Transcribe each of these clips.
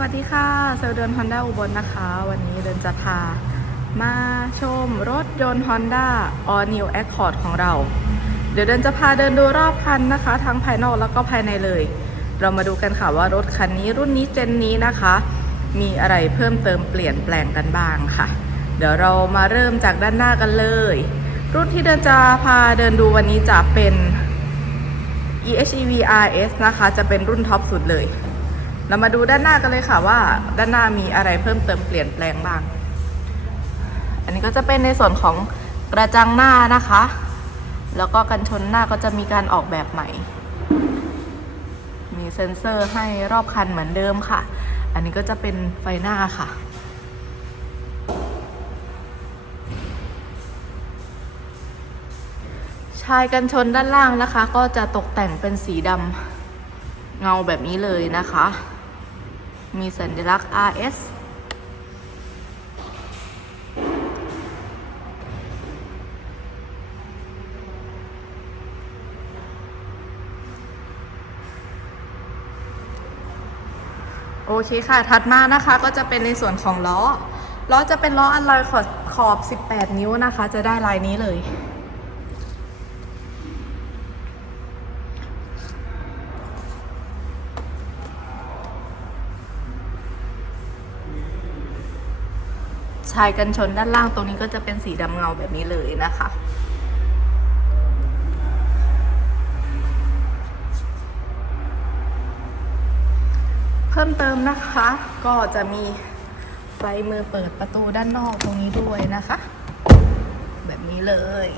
วัสดีค่ะเซลเดินฮอนด้าอุบลนะคะ วันนี้เดินจะพามาชมรถยนต์ Honda All New Accord ของเรา เดี๋ยวเดินจะพาเดินดูรอบคันนะคะ ทั้งภายนอกแล้วก็ภายในเลย เรามาดูกันค่ะว่ารถคันนี้รุ่นนี้เจนนี้นะคะ มีอะไรเพิ่มเติมเปลี่ยนแปลงกันบ้างค่ะ เดี๋ยวเรามาเริ่มจากด้านหน้ากันเลย รุ่นที่เดินจะพาเดินดูวันนี้จะเป็น EHEV RS นะคะ จะเป็นรุ่นท็อปสุดเลย เรามาดูด้านหน้ากันเลยค่ะว่า ด้านหน้ามีอะไรเพิ่มเติมเปลี่ยนแปลงบ้าง อันนี้ก็จะเป็นในส่วนของกระจังหน้านะคะ แล้วก็กันชนหน้าก็จะมีการออกแบบใหม่ มีเซ็นเซอร์ให้รอบคันเหมือนเดิมค่ะ อันนี้ก็จะเป็นไฟหน้าค่ะชายกันชนด้านล่างนะคะ ก็จะตกแต่งเป็นสีดำเงาแบบนี้เลยนะคะ มีสัญลักษณ์ RS โอเคค่ะ ถัดมานะคะก็จะเป็นในส่วนของล้อ ล้อจะเป็นล้ออัลลอยขอบขอบ 18 นิ้วนะคะ จะได้ลายนี้เลยายกันชนด้านล่างตรงนี้ก็จะเป็นสีดำเงาแบบนี้เลยนะคะเพิ่มเติมนะคะก็จะมีไฟมือเปิดประตูด้านนอกตรงนี้ด้วยนะคะ แบบนี้เลย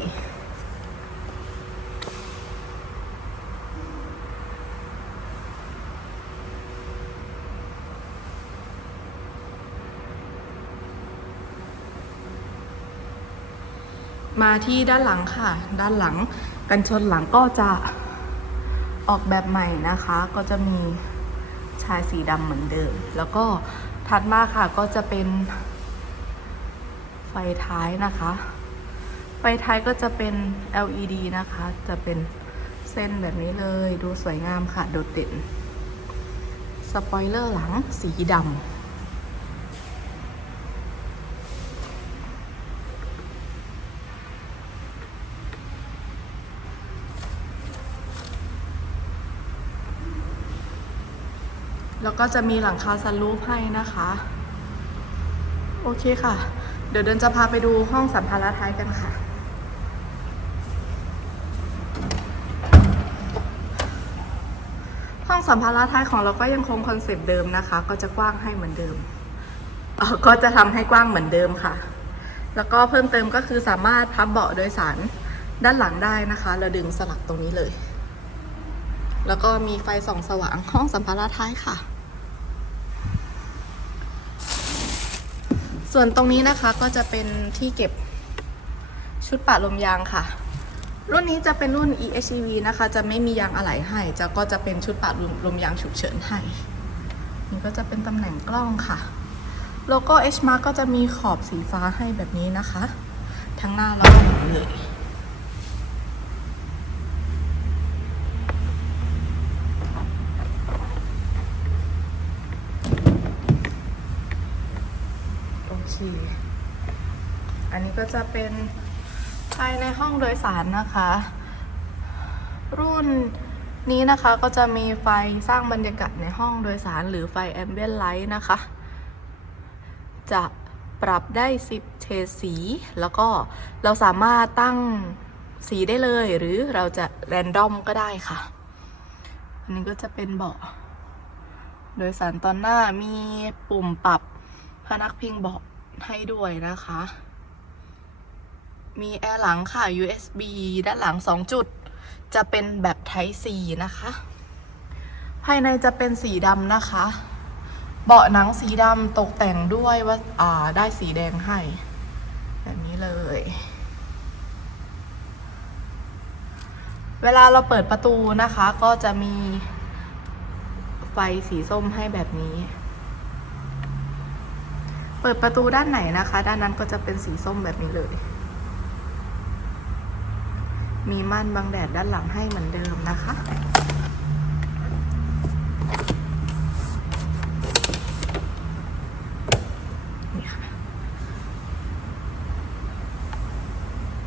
มาที่ด้านหลังค่ะ ด้านหลังกันชนหลังก็จะออกแบบใหม่นะคะ ก็จะมีชายสีดำเหมือนเดิม แล้วก็ถัดมาค่ะก็จะเป็น ไฟท้ายนะคะ ไฟท้ายก็จะเป็น LED นะคะ จะเป็นเส้นแบบนี้เลย ดูสวยงามค่ะ โดดเด่น สปอยเลอร์หลังสีดำ แล้วก็จะมีหลังคาซันรูฟให้นะคะ โอเคค่ะ เดี๋ยวเดินจะพาไปดูห้องสัมภาระท้ายกันค่ะ ห้องสัมภาระท้ายของเราก็ยังคงคอนเซปต์เดิมนะคะ ก็จะกว้างให้เหมือนเดิมก็จะทำให้กว้างเหมือนเดิมค่ะ แล้วก็เพิ่มเติมก็คือสามารถพับเบาะโดยสารด้านหลังได้นะคะ เราดึงสลักตรงนี้เลย แล้วก็มีไฟส่องสว่างห้องสัมภาระท้ายค่ะ ส่วนตรงนี้นะคะก็จะเป็นที่เก็บชุดปะลมยางค่ะ รุ่นนี้จะเป็นรุ่น EHEV นะคะ จะไม่มียางอะไหล่ให้ จะก็จะเป็นชุดปะลมลมยางฉุกเฉินให้ นี่ก็จะเป็นตำแหน่งกล้องค่ะ โลโก้ H Mark ก็จะมีขอบสีฟ้าให้แบบนี้นะคะ ทั้งหน้าแล้วก็หลังเลย โอันนี้ก็จะเป็นภายในห้องโดยสารนะคะ รุ่นนี้นะคะก็จะมีไฟสร้างบรรยากาศในห้องโดยสารหรือไฟแอมเบียนไลท์นะคะ จะปรับได้ 10เฉดสี แล้วก็เราสามารถตั้งสีได้เลยหรือเราจะแรนดอมก็ได้ค่ะ อันนี้ก็จะเป็นเบาะ โดยสารตอนหน้ามีปุ่มปรับพนักพิงเบาะ ให้ด้วยนะคะ มีแอร์หลังค่ะ USB ด้านหลัง 2 จุด จะเป็นแบบ Type C นะคะ ภายในจะเป็นสีดำนะคะ เบาะหนังสีดำตกแต่งด้วยว่าอ่าได้สีแดงให้ แบบนี้เลย เวลาเราเปิดประตูนะคะ ก็จะมีไฟสีส้มให้แบบนี้ เปิดประตูด้านไหนนะคะ ด้านนั้นก็จะเป็นสีส้มแบบนี้เลย มีม่านบังแดดด้านหลังให้เหมือนเดิมนะคะ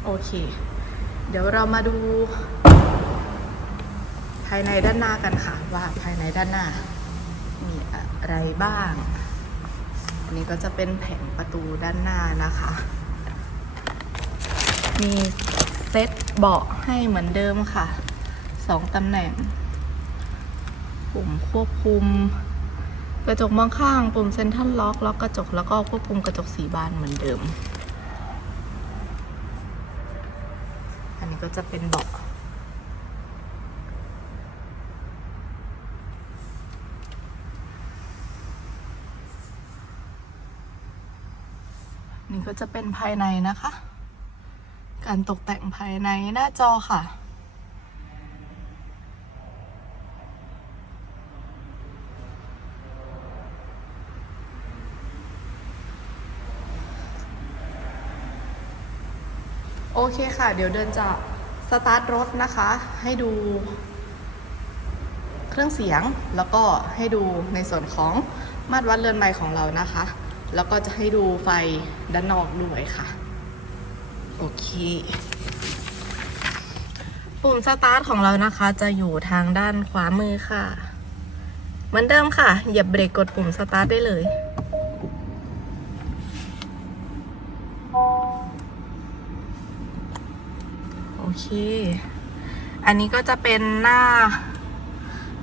โอเค เดี๋ยวเรามาดู ภายในด้านหน้ากันค่ะ ว่าภายในด้านหน้า มีอะไรบ้าง อันนี้ก็จะเป็นแผงประตูด้านหน้านะคะ มีเซ็ตเบาะให้เหมือนเดิมค่ะสองตำแหน่ง ปุ่มควบคุม กระจกมองข้าง ปุ่มเซ็นทรัลล็อกล็อกกระจกแล้วก็ควบคุมกระจกสีบานเหมือนเดิม อันนี้ก็จะเป็นเบาะ จะเป็นภายในนะคะ การตกแต่งภายในหน้าจอค่ะ โอเคค่ะ เดี๋ยวเดินจะสตาร์ทรถนะคะ ให้ดูเครื่องเสียงแล้วก็ให้ดูในส่วนของมาตรวัดเรือนไม้ของเรานะคะ แล้วก็จะให้ดูไฟด้านนอกด้วยค่ะ โอเคปุ่มสตาร์ทของเรานะคะจะอยู่ทางด้านขวามือค่ะ เหมือนเดิมค่ะ เหยียบเบรกกดปุ่มสตาร์ทได้เลย โอเค อันนี้ก็จะเป็นหน้า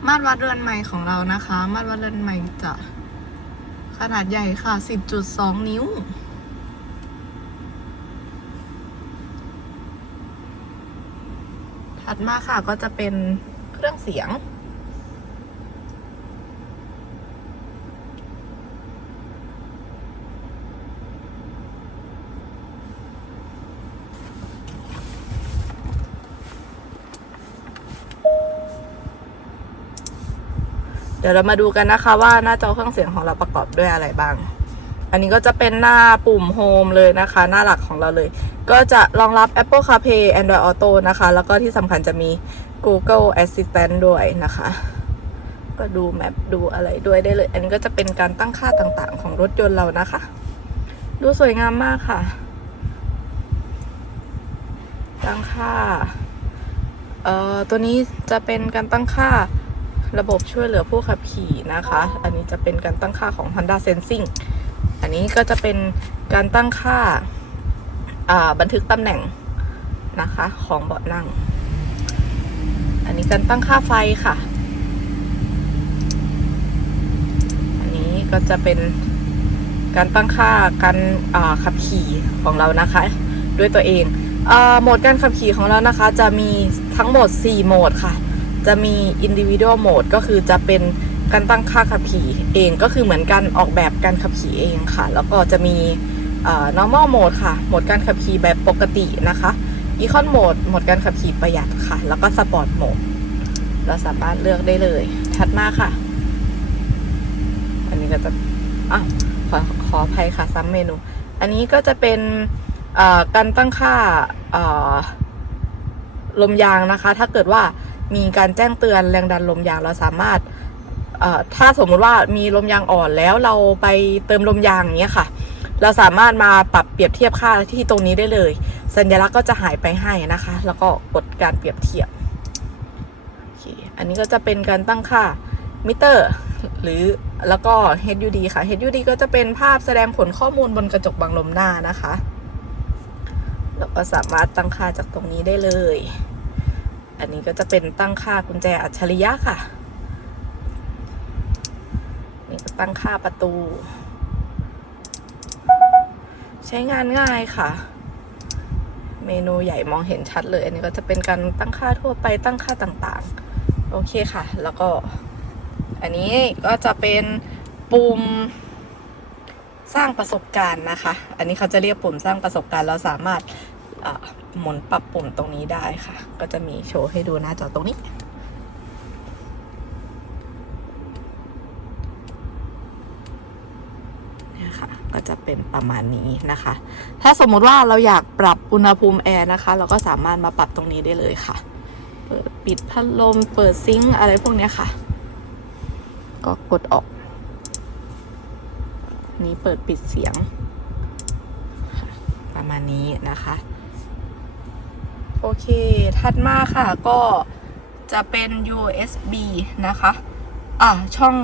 มาตรวัดเรือนใหม่ของเรานะคะ มาตรวัดเรือนใหม่จะ ขนาดใหญ่ค่ะ 10.2 นิ้ว ถัดมาค่ะก็จะเป็นเครื่องเสียง เดี๋ยวเรามาดูกันนะคะว่าหน้าจอเครื่องเสียงของเราประกอบด้วยอะไรบ้าง อันนี้ก็จะเป็นหน้าปุ่ม Home เลยนะคะ หน้าหลักของเราเลย ก็จะรองรับ Apple CarPlay Android Auto นะคะ แล้วก็ที่สำคัญจะมี Google Assistant ด้วยนะคะ ก็ดูแมปดูอะไรด้วยได้เลย อันนี้ก็จะเป็นการตั้งค่าต่างๆ ของรถยนต์เรานะคะ ดูสวยงามมากค่ะ ตั้งค่า เอ่อ ตัวนี้จะเป็นการตั้งค่า ระบบช่วยเหลือผู้ขับขี่นะคะ อันนี้จะเป็นการตั้งค่าของ Honda Sensing อันนี้ก็จะเป็นการตั้งค่าาบันทึกตำแหน่งนะคะของเบาะนั่ง อันนี้การตั้งค่าไฟค่ะ อันนี้ก็จะเป็นการตั้งค่าการาขับขี่ของเรานะคะ ด้วยตัวเองอโหมดการขับขี่ของเรานะคะ จะมีทั้งหมด 4 โหมดค่ะ จะมี individual mode ก็คือจะเป็นการตั้งค่าขับขี่เองก็คือเหมือนการออกแบบการขับขี่เองค่ะ แล้วก็จะมี normal mode ค่ะ โหมดการขับขี่แบบปกตินะคะ econ mode โหมดการขับขี่ประหยัดค่ะ แล้วก็ sport mode เราสามารถเลือกได้เลย ถัดมาค่ะ อันนี้ก็จะอะขอขออภัยค่ะ ซ้ำเมนู อันนี้ก็จะเป็นการตั้งค่าลมยางนะคะ ถ้าเกิดว่า มีการแจ้งเตือนแรงดันลมยางเราสามารถถ้าสมมุติว่ามีลมยางอ่อนแล้วเราไปเติมลมยางอย่างเงี้ยค่ะ เราสามารถมาปรับเปรียบเทียบค่าที่ตรงนี้ได้เลย สัญลักษณ์ก็จะหายไปให้นะคะ แล้วก็กดการเปรียบเทียบอันนี้ก็จะเป็นการตั้งค่ามิเตอร์ หรือแล้วก็ HUD ค่ะ HUD ก็จะเป็นภาพแสดงผลข้อมูลบนกระจกบังลมหน้านะคะ แล้วก็สามารถตั้งค่าจากตรงนี้ได้เลย อันนี้ก็จะเป็นตั้งค่ากุญแจอัจฉริยะค่ะ นี่ก็ตั้งค่าประตู ใช้งานง่ายค่ะ เมนูใหญ่มองเห็นชัดเลย อันนี้ก็จะเป็นการตั้งค่าทั่วไปตั้งค่าต่างๆ โอเคค่ะ แล้วก็ อันนี้ก็จะเป็นปุ่มสร้างประสบการณ์นะคะ อันนี้เขาจะเรียกปุ่มสร้างประสบการณ์เราสามารถ หมุนปรับปุ่มตรงนี้ได้ค่ะ ก็จะมีโชว์ให้ดูหน้าจอตรงนี้นี่ค่ะก็จะเป็นประมาณนี้นะคะ ถ้าสมมุติว่าเราอยากปรับอุณหภูมิแอร์นะคะ เราก็สามารถมาปรับตรงนี้ได้เลยค่ะ เปิดปิดพัดลม เปิดซิงค์อะไรพวกนี้ค่ะ ก็กดออก นี้เปิดปิดเสียง ประมาณนี้นะคะ โอเค ถัดมาค่ะก็จะเป็น USB นะคะ อะ ช่อง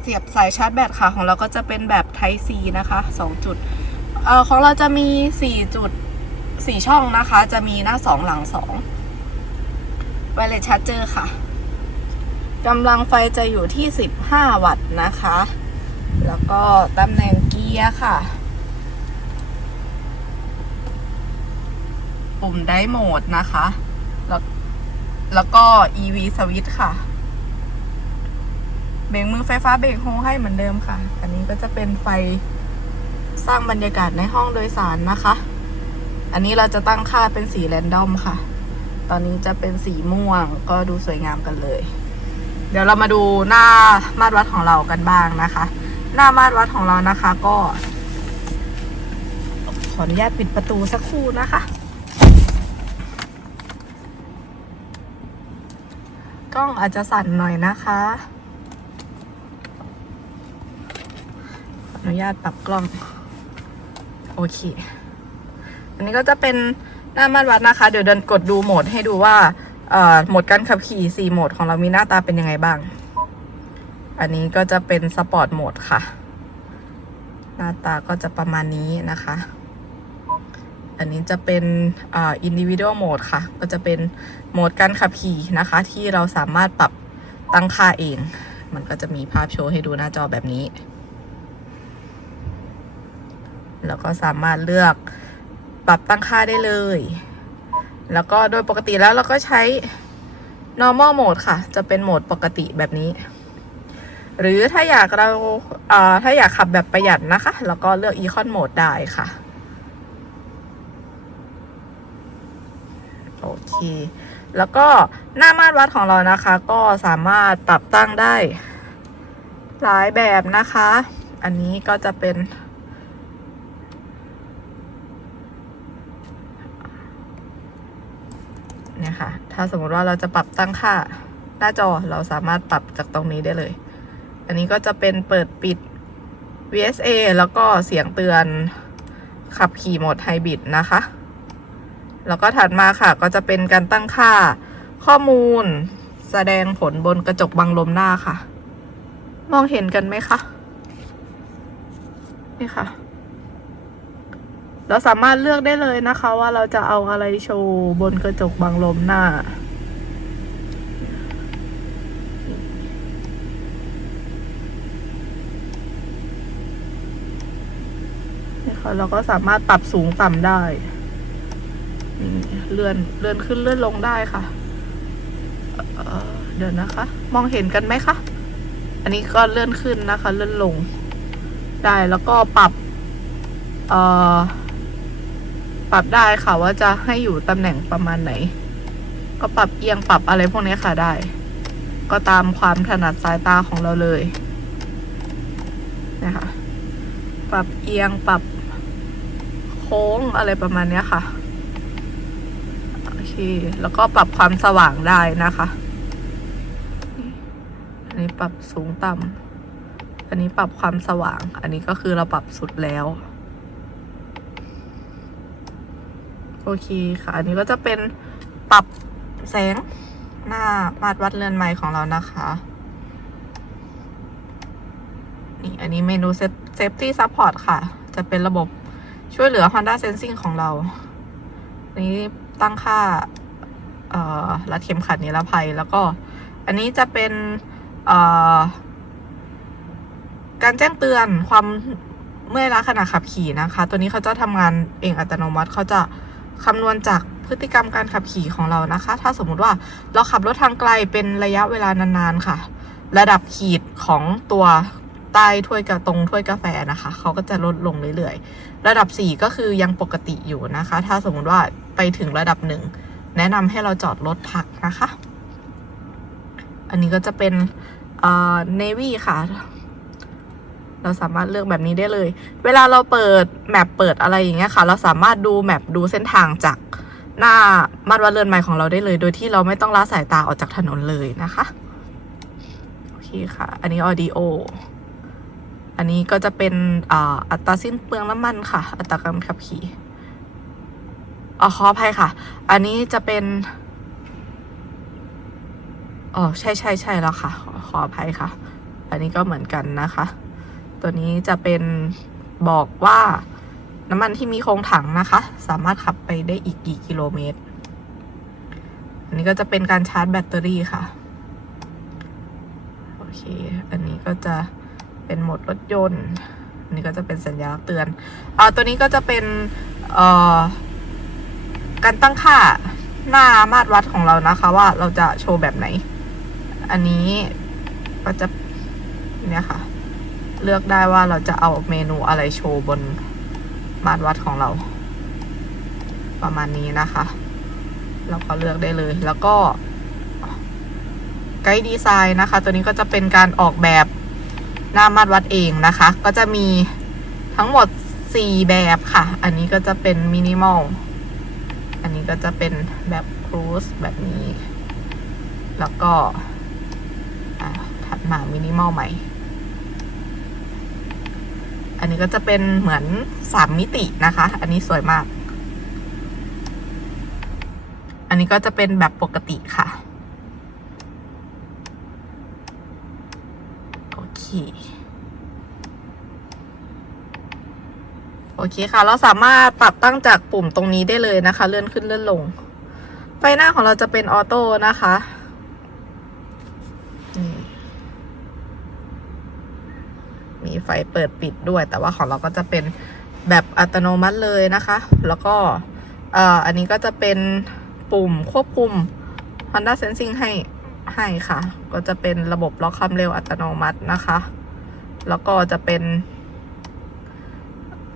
เสียบสายชาร์จแบตค่ะ ของเราก็จะเป็นแบบ Type C นะคะ2จุดเอ่อของเราจะมี4จุด4ช่องนะคะ จะมีหน้า 2 หลัง2 Wireless Charger ค่ะกำลังไฟจะอยู่ที่ 15 วัตต์นะคะ แล้วก็ตำแหน่งเกียร์ค่ะ ปุ่มได้โหมดนะคะ แล้วแล้วก็ EV switch ค่ะ เบรกมือไฟฟ้าเบรกโฮให้เหมือนเดิมค่ะ อันนี้ก็จะเป็นไฟสร้างบรรยากาศในห้องโดยสารนะคะ อันนี้เราจะตั้งค่าเป็นสีแรนดอมค่ะ ตอนนี้จะเป็นสีม่วงก็ดูสวยงามกันเลย เดี๋ยวเรามาดูหน้ามาตรวัดของเรากันบ้างนะคะ หน้ามาตรวัดของเรานะคะก็ ขออนุญาตปิดประตูสักครู่นะคะ ล้องอาจจะสั่นหน่อยนะคะขออนุญาตปรับกล้อง โอเค อันนี้ก็จะเป็นหน้ามาตรวัดนะคะ เดี๋ยวเดินกดดูโหมดให้ดูว่าโหมดการขับขี่ 4 โหมดของเรามีหน้าตาเป็นยังไงบ้าง อันนี้ก็จะเป็นสปอร์ตโหมดค่ะ หน้าตาก็จะประมาณนี้นะคะ อันนี้จะเป็นอ่า individual mode ค่ะ ก็จะเป็นโหมดการขับขี่นะคะ ที่เราสามารถปรับตั้งค่าเอง มันก็จะมีภาพโชว์ให้ดูหน้าจอแบบนี้ แล้วก็สามารถเลือกปรับตั้งค่าได้เลย แล้วก็โดยปกติแล้วเราก็ใช้ normal mode ค่ะ จะเป็นโหมดปกติแบบนี้ หรือถ้าอยากเราเถ้าอยากขับแบบประหยัดนะคะ แล้วก็เลือก econ mode ได้ค่ะ โอ เค แล้วก็หน้ามาตรวัดของเรานะคะ ก็สามารถปรับตั้งได้ หลายแบบนะคะ อันนี้ก็จะเป็น เนี่ยค่ะ ถ้าสมมติว่าเราจะปรับตั้งค่าหน้าจอเราสามารถปรับจากตรงนี้ได้เลย อันนี้ก็จะเป็นเปิดปิด VSA แล้วก็เสียงเตือนขับขี่โหมดไฮบริดนะคะ แล้วก็ถัดมาค่ะ ก็จะเป็นการตั้งค่าข้อมูล แสดงผลบนกระจกบังลมหน้าค่ะ มองเห็นกันไหมคะนี่ค่ะ เราสามารถเลือกได้เลยนะคะ ว่าเราจะเอาอะไรโชว์บนกระจกบังลมหน้านี่ค่ะเราก็สามารถปรับสูงต่ำได้ เลื่อนเลื่อนขึ้นเลื่อนลงได้ค่ะเดี๋ยวนะคะ มองเห็นกันไหมคะ อันนี้ก็เลื่อนขึ้นนะคะ เลื่อนลง ได้แล้วก็ปรับเอ่อปรับได้ค่ะว่าจะให้อยู่ตำแหน่งประมาณไหน ก็ปรับเอียงปรับอะไรพวกนี้ค่ะได้ ก็ตามความถนัดสายตาของเราเลยนะคะปรับเอียงปรับโค้งอะไรประมาณนี้ค่ะ แล้วก็ปรับความสว่างได้นะคะ อันนี้ปรับสูงต่ำอันนี้ปรับความสว่าง อันนี้ก็คือเราปรับสุดแล้ว โอเคค่ะ อันนี้ก็จะเป็นปรับแสงหน้ามาตรวัดเรือนไม้ของเรานะคะนี่อันนี้เมนูเซฟตี้ซัพพอร์ตค่ะ จะเป็นระบบช่วยเหลือ Honda Sensing ของเรานนี้ ตั้งค่ารัดเข็มขัดนิรภัยแล้วก็ อันนี้จะเป็นการแจ้งเตือนความเมื่อยล้าขณะขับขี่นะคะ ตัวนี้เขาจะทำงานเองอัตโนมัติเขาจะคำนวณจากพฤติกรรมการขับขี่ของเรานะคะ ถ้าสมมุติว่าเราขับรถทางไกลเป็นระยะเวลานานๆค่ะ ระดับขีดของตัว ใต้ถ้วยกาตรงถ้วยกาแฟนะคะเขาก็จะลดลงเรื่อยๆ ระดับ 4 ก็คือยังปกติอยู่นะคะ ถ้าสมมติว่าไปถึงระดับหนึ่งแนะนำให้เราจอดรถพักนะคะ อันนี้ก็จะเป็นเอ่อ navy ค่ะ เราสามารถเลือกแบบนี้ได้เลย เวลาเราเปิดแมปเปิดอะไรอย่างเงี้ยค่ะ เราสามารถดูแมปดูเส้นทางจากหน้ามาตรวัดเรือนไม้ของเราได้เลย โดยที่เราไม่ต้องละสายตาออกจากถนนเลยนะคะ โอเคค่ะ อันนี้ audio อั อันนี้ก็จะเป็นอัตราสิ้นเปลืองน้ำมันค่ะ อัตราการขับขี่อ๋อขออภัยค่ะ อันนี้จะเป็นอ๋อใช่ใช่ใช่แล้วค่ะ ขออภัยค่ะ อันนี้ก็เหมือนกันนะคะ ตัวนี้จะเป็นบอกว่าน้ำมันที่มีโครงถังนะคะ สามารถขับไปได้อีกกี่กิโลเมตร อันนี้ก็จะเป็นการชาร์จแบตเตอรี่ค่ะ โอเค อันนี้ก็จะ เป็นโหมดรถยนต์อันนี้ก็จะเป็นสัญญาณเตือนอ่าตัวนี้ก็จะเป็นเอ่อการตั้งค่าหน้ามาตรวัดของเรานะคะว่าเราจะโชว์แบบไหน อันนี้ก็จะเนี่ยค่ะ เลือกได้ว่าเราจะเอาเมนูอะไรโชว์บนมาตรวัดของเรา ประมาณนี้นะคะเราก็เลือกได้เลย แล้วก็ไกด์ดีไซน์นะคะ ตัวนี้ก็จะเป็นการออกแบบ หน้ามาตรวัดเองนะคะ ก็จะมีทั้งหมด 4 แบบค่ะ อันนี้ก็จะเป็นมินิมอล อันนี้ก็จะเป็นแบบครูสแบบนี้ แล้วก็อะถัดมามินิมอลใหม่ อันนี้ก็จะเป็นเหมือนสามมิตินะคะ อันนี้สวยมาก อันนี้ก็จะเป็นแบบปกติค่ะ โอเคโอเคค่ะ เราสามารถปรับตั้งจากปุ่มตรงนี้ได้เลยนะคะ เลื่อนขึ้นเลื่อนลง ไฟหน้าของเราจะเป็นออโต้นะคะมีไฟเปิดปิดด้วย แต่ว่าของเราก็จะเป็นแบบอัตโนมัติเลยนะคะ แล้วก็อ่อันนี้ก็จะเป็นปุ่มควบคุม Honda Sensing ให้ ให้ค่ะ ก็จะเป็นระบบล็อกความเร็วอัตโนมัตินะคะ แล้วก็จะเป็น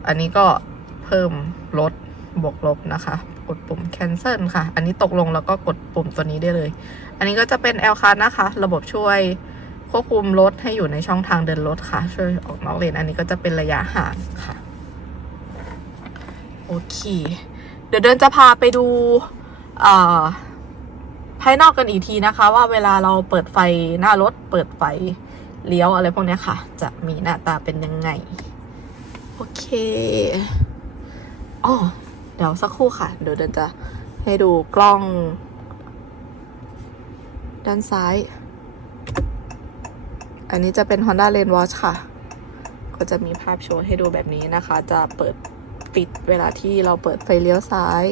อันนี้ก็เพิ่มลดบวกลบนะคะ กดปุ่ม cancel ค่ะ อันนี้ตกลงแล้วก็กดปุ่มตัวนี้ได้เลย อันนี้ก็จะเป็น L card นะคะ ระบบช่วยควบคุมรถให้อยู่ในช่องทางเดินรถค่ะ ช่วยออกนอกเลน อันนี้ก็จะเป็นระยะห่างค่ะ โอเค เดี๋ยวเดินจะพาไปดู เอ่อ ภายนอกกันอีกทีนะคะ ว่าเวลาเราเปิดไฟหน้ารถ เปิดไฟเลี้ยวอะไรพวกนี้ค่ะ จะมีหน้าตาเป็นยังไง โอเคอ๋อเดี๋ยวสักครู่ค่ะ เดี๋ยวเดินจะให้ดูกล้อง ด้านซ้าย อันนี้จะเป็น Honda Lane Watch ค่ะ ก็จะมีภาพโชว์ให้ดูแบบนี้นะคะ จะเปิดปิดเวลาที่เราเปิดไฟเลี้ยวซ้าย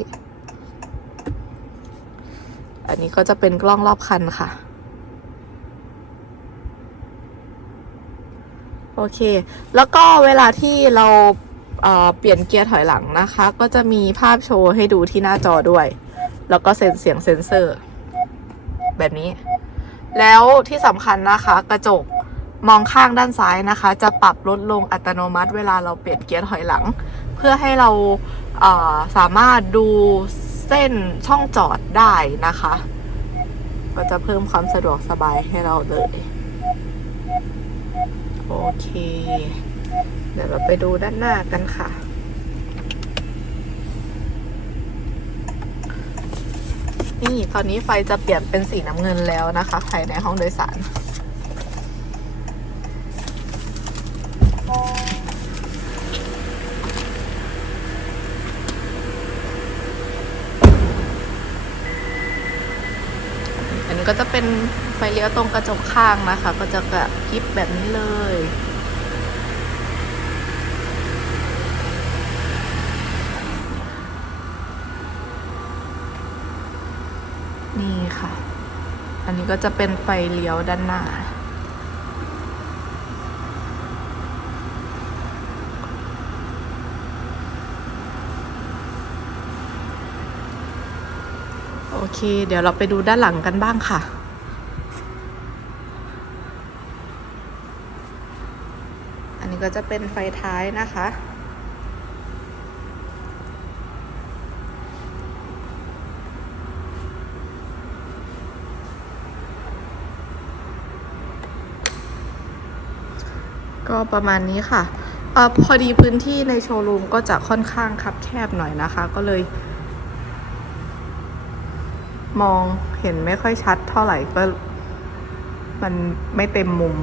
อันนี้ก็จะเป็นกล้องรอบคันค่ะ โอเค แล้วก็เวลาที่เราเเปลี่ยนเกียร์ถอยหลังนะคะ ก็จะมีภาพโชว์ให้ดูที่หน้าจอด้วย แล้วก็เซ็นเสียงเซ็นเซอร์ แบบนี้ แล้วที่สำคัญนะคะ กระจกมองข้างด้านซ้ายนะคะ จะปรับลดลงอัตโนมัติ เวลาเราเปลี่ยนเกียร์ถอยหลัง เพื่อให้เราเอ่อสามารถดู เส้นช่องจอดได้นะคะ ก็จะเพิ่มความสะดวกสบายให้เราเลย โอเค เดี๋ยวเราไปดูด้านหน้ากันค่ะ นี่ตอนนี้ไฟจะเปลี่ยนเป็นสีน้ำเงินแล้วนะคะ ภายในห้องโดยสาร ไฟเลี้ยวตรงกระจกข้างนะคะ ก็จะกระพริบแบบนี้เลย นี่ค่ะ อันนี้ก็จะเป็นไฟเลี้ยวด้านหน้าโอเค เดี๋ยวเราไปดูด้านหลังกันบ้างค่ะ อันนี้ ก็จะเป็นไฟท้ายนะคะ ก็ประมาณนี้ค่ะอพอดีพื้นที่ในโชว์รูมก็จะค่อนข้างคับแคบหน่อยนะคะ ก็เลย มองเห็นไม่ค่อยชัดเท่าไหร่ก็มันไม่เต็มมุม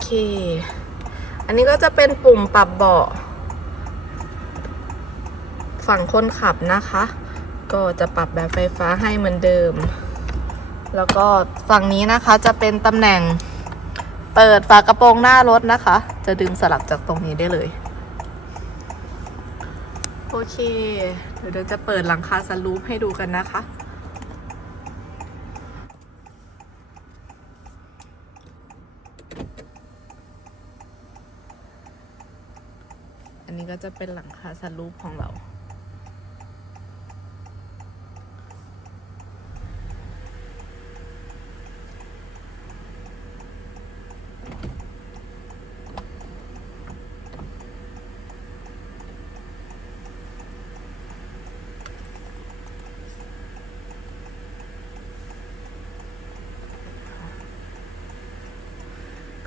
เค อันนี้ก็จะเป็นปุ่มปรับเบาะฝั่งคนขับนะคะ ก็จะปรับแบบไฟฟ้าให้เหมือนเดิม แล้วก็ฝั่งนี้นะคะจะเป็นตำแหน่งเปิดฝากระโปรงหน้ารถนะคะ จะดึงสลับจากตรงนี้ได้เลย โอเค เดี๋ยวจะเปิดหลังคาสลูปให้ดูกันนะคะ อันนี้ก็ จะเป็นหลังคาสลูปของเรา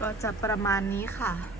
ก็จะประมาณนี้ค่ะ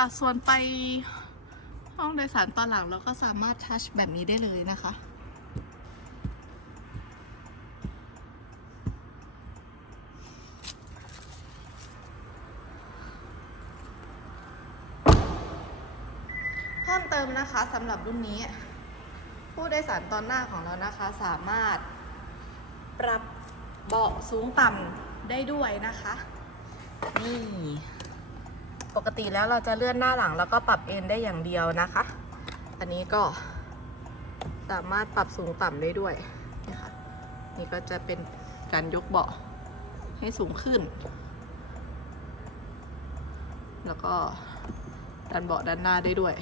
ค่ะ ส่วนไปห้องโดยสารตอนหลังเราก็สามารถทัชแบบนี้ได้เลยนะคะเพิ่มเติมนะคะสำหรับรุ่นนี้ ผู้โดยสารตอนหน้าของเรานะคะ สามารถปรับเบาะสูงต่ำได้ด้วยนะคะ นี่ ปกติแล้วเราจะเลื่อนหน้าหลังแล้วก็ปรับเอนได้อย่างเดียวนะคะ อันนี้ก็สามารถปรับสูงต่ำได้ด้วยนี่ค่ะนี่ก็จะเป็นการยกเบาะให้สูงขึ้น แล้วก็ดันเบาะด้านหน้าได้ด้วย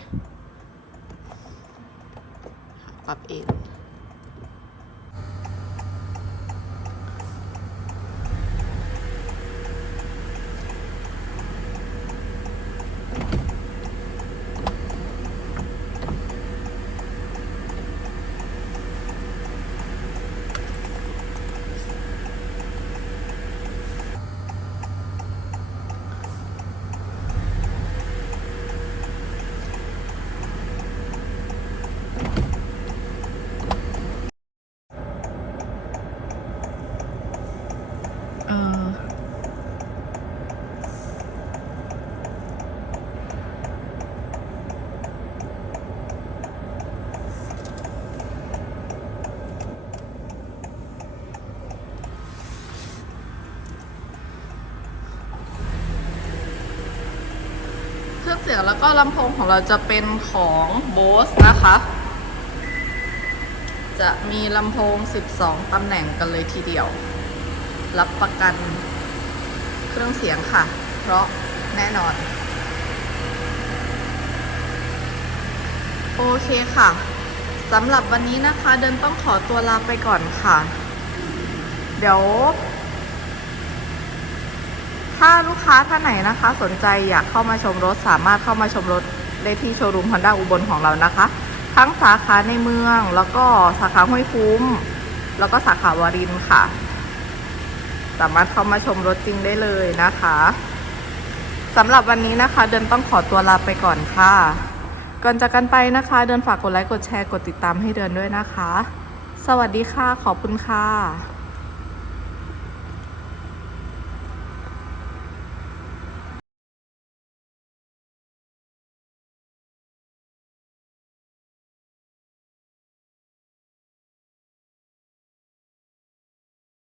ปรับเอน เสียงแล้วก็ลำโพงของเราจะเป็นของ Bose นะคะ จะมีลำโพง 12 ตำแหน่งกันเลยทีเดียว รับประกันเครื่องเสียงค่ะ เพราะแน่นอน โอเคค่ะสำหรับวันนี้นะคะ เดินต้องขอตัวลาไปก่อนค่ะ เดี๋ยว ถ้าลูกค้าท่านไหนนะคะ สนใจอยากเข้ามาชมรถสามารถเข้ามาชมรถได้ที่โชว์รูม Honda อุบลของเรานะคะ ทั้งสาขาในเมือง แล้วก็สาขาห้วยคุ้ม แล้วก็สาขาวารินค่ะ สามารถเข้ามาชมรถจริงได้เลยนะคะสำหรับวันนี้นะคะ เดินต้องขอตัวลาไปก่อนค่ะ ก่อนจากกันไปนะคะ เดินฝากกดไลค์กดแชร์กดติดตามให้เดินด้วยนะคะ สวัสดีค่ะขอบคุณค่ะ